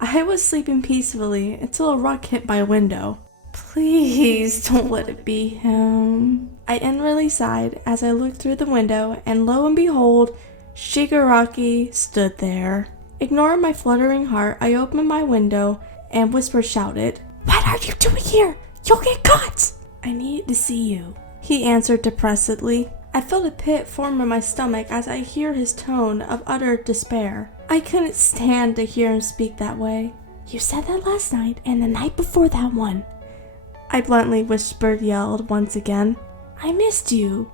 I was sleeping peacefully until a rock hit my window. Please don't let it be him. I inwardly sighed as I looked through the window, and lo and behold, Shigaraki stood there. Ignoring my fluttering heart, I opened my window and shouted, "What are you doing here? You'll get caught!" "I need to see you," he answered depressedly. I felt a pit form in my stomach as I hear his tone of utter despair. I couldn't stand to hear him speak that way. "You said that last night and the night before that one," I bluntly yelled once again. "I missed you,"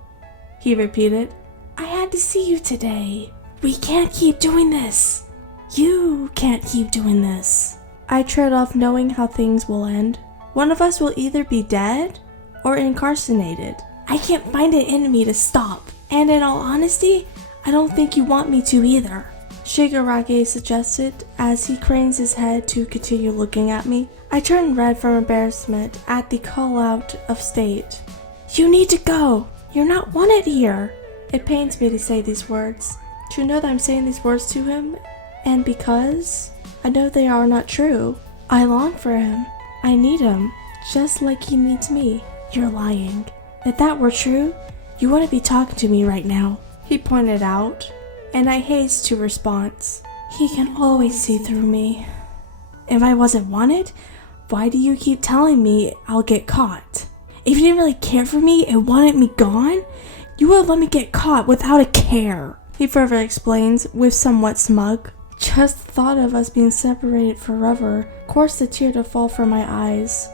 he repeated. "I had to see you today. We can't keep doing this. You can't keep doing this." I trailed off knowing how things will end. One of us will either be dead or incarcerated. I can't find it in me to stop. And in all honesty, I don't think you want me to either, Shigaraki suggested as he cranes his head to continue looking at me. I turned red from embarrassment at the call out of state. "You need to go. You're not wanted here." It pains me to say these words, to know that I'm saying these words to him, and because I know they are not true. I long for him. I need him, just like he needs me. "You're lying. If that were true, you wouldn't be talking to me right now," he pointed out, and I hazed to response. "He can always see through me. If I wasn't wanted, why do you keep telling me I'll get caught? If you didn't really care for me and wanted me gone, you would have let me get caught without a care," he further explains with somewhat smug. Just thought of us being separated forever caused a tear to fall from my eyes,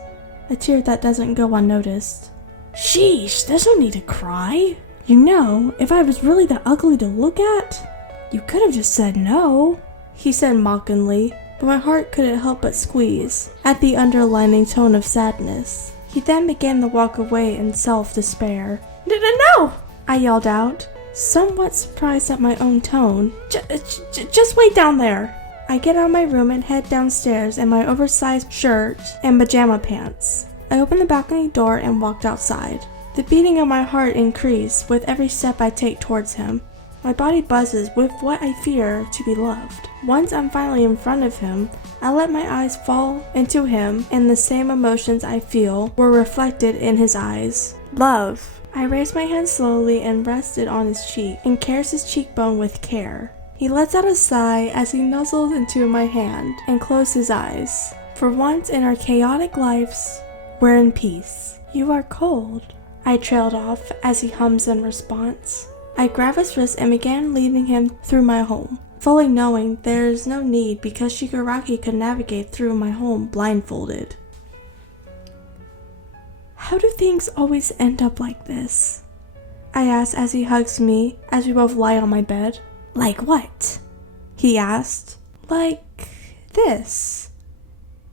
a tear that doesn't go unnoticed. "Sheesh, there's no need to cry. You know, if I was really that ugly to look at, you could have just said no," he said mockingly, but my heart couldn't help but squeeze at the underlining tone of sadness. He then began to walk away in self-despair. No! I yelled out, somewhat surprised at my own tone. Just wait down there." I get out of my room and head downstairs in my oversized shirt and pajama pants. I opened the balcony door and walked outside. The beating of my heart increased with every step I take towards him. My body buzzes with what I fear to be loved. Once I'm finally in front of him, I let my eyes fall into him, and the same emotions I feel were reflected in his eyes. Love. I raised my hand slowly and rested on his cheek and caressed his cheekbone with care. He lets out a sigh as he nuzzles into my hand and closed his eyes. For once in our chaotic lives, we're in peace. "You are cold," I trailed off as he hums in response. I grabbed his wrist and began leading him through my home, fully knowing there is no need because Shigaraki could navigate through my home blindfolded. "How do things always end up like this?" I asked as he hugs me as we both lie on my bed. "Like what?" he asked. "Like this."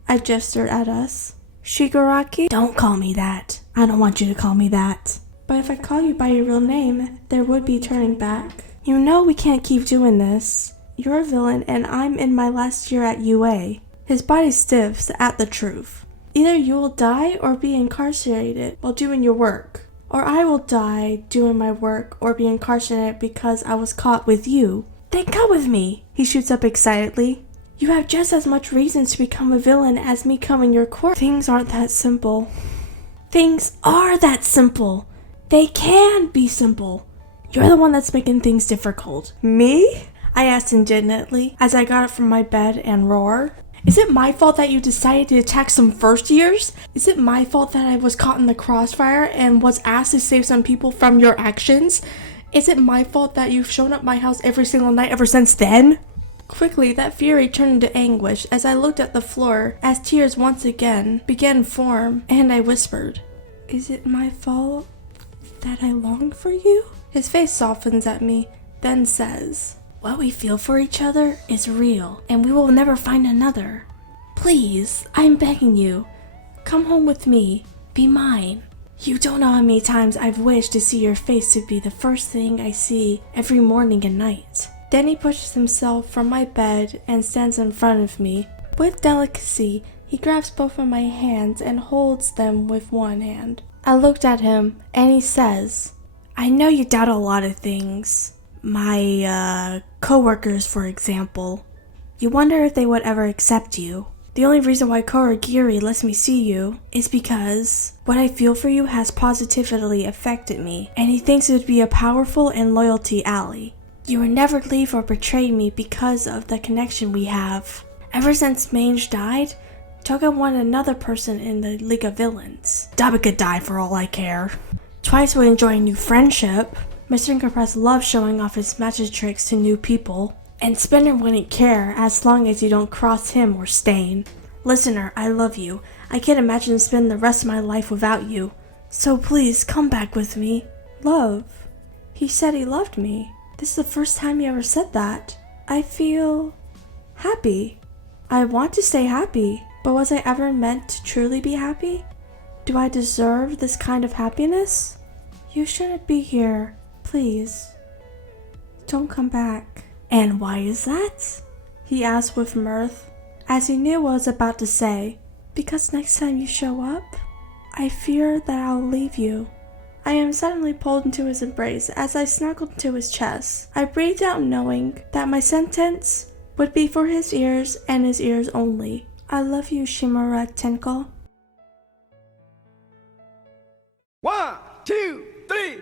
I gestured at us. "Shigaraki, don't call me that. I don't want you to call me that. But if I call you by your real name, there would be turning back. You know we can't keep doing this. You're a villain and I'm in my last year at UA." His body stiffs at the truth. "Either you will die or be incarcerated while doing your work. Or I will die doing my work or be incarcerated because I was caught with you." "Then come with me," he shoots up excitedly. "You have just as much reason to become a villain as me coming your court." "Things aren't that simple." "Things are that simple. They can be simple. You're the one that's making things difficult." "Me?" I asked indignantly as I got up from my bed and roared. "Is it my fault that you decided to attack some first years? Is it my fault that I was caught in the crossfire and was asked to save some people from your actions? Is it my fault that you've shown up my house every single night ever since then?" Quickly, that fury turned into anguish as I looked at the floor as tears once again began to form, and I whispered, "Is it my fault that I long for you?" His face softens at me, then says, "What we feel for each other is real, and we will never find another. Please, I'm begging you, come home with me, be mine. You don't know how many times I've wished to see your face to be the first thing I see every morning and night." Then he pushes himself from my bed and stands in front of me. With delicacy, he grabs both of my hands and holds them with one hand. I looked at him, and he says, "I know you doubt a lot of things. My, coworkers, for example. You wonder if they would ever accept you. The only reason why Korogiri lets me see you is because what I feel for you has positively affected me, and he thinks it would be a powerful and loyalty ally. You would never leave or betray me because of the connection we have. Ever since Mange died, Toga wanted another person in the League of Villains. Dabi could die for all I care. Twice we enjoy a new friendship. Mr. Compress loves showing off his magic tricks to new people. And Spinner wouldn't care as long as you don't cross him or Stain. Listener, I love you. I can't imagine spending the rest of my life without you. So please, come back with me. Love. He said he loved me. This is the first time he ever said that. I feel happy. I want to stay happy, but was I ever meant to truly be happy? Do I deserve this kind of happiness? You shouldn't be here. Please. Don't come back. And why is that? He asked with mirth, as he knew what I was about to say. Because next time you show up, I fear that I'll leave you. I am suddenly pulled into his embrace as I snuggled to his chest. I breathed out knowing that my sentence would be for his ears and his ears only. I love you, Shimura Tenko. 1, 2, 3